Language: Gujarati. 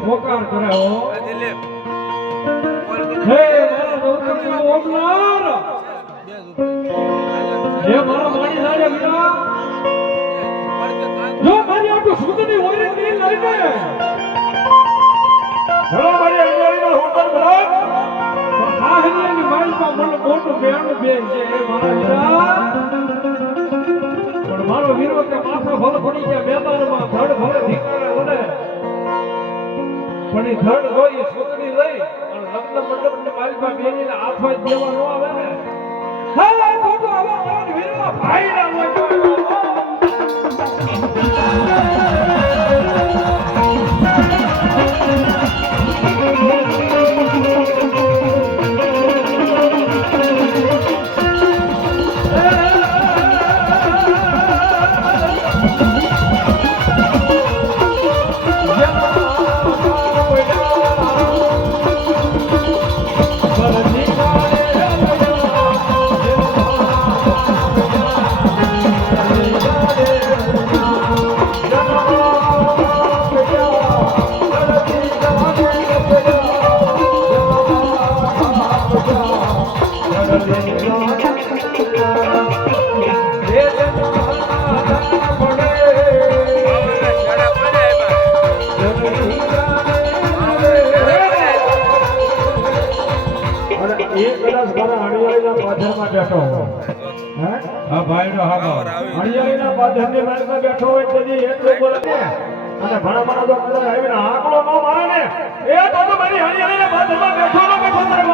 પોકાર કરે હો હે મારા દોસ્તનો ઓમનાર હે મારા માણી સાડે વિના જો મારી આટલું સુધની હોય ને લઈને હેલો મારી અંજળીનો હોટલ બ્લોક આ હરિયાની માલમાં મને મોટું બેણું બેન છે હે મારા વિના પણ મારો વીરો કે માથા ભલ પડી ગયા મેદાનમાં ધડ ભલે ધીકારે વડે પણ એ ધડ હોય સુધની લઈ અને લગ્ન મંડપની માલમાં બેનીને હાથમાં દેવા ન આવે ને હા ખોટો આવા મારા વીરમાં ભાઈ ના હોય ઘણા તો આવીને આંકડો ન મારે ને એ તો મારી હરિયાળીના બાજુમાં બેઠો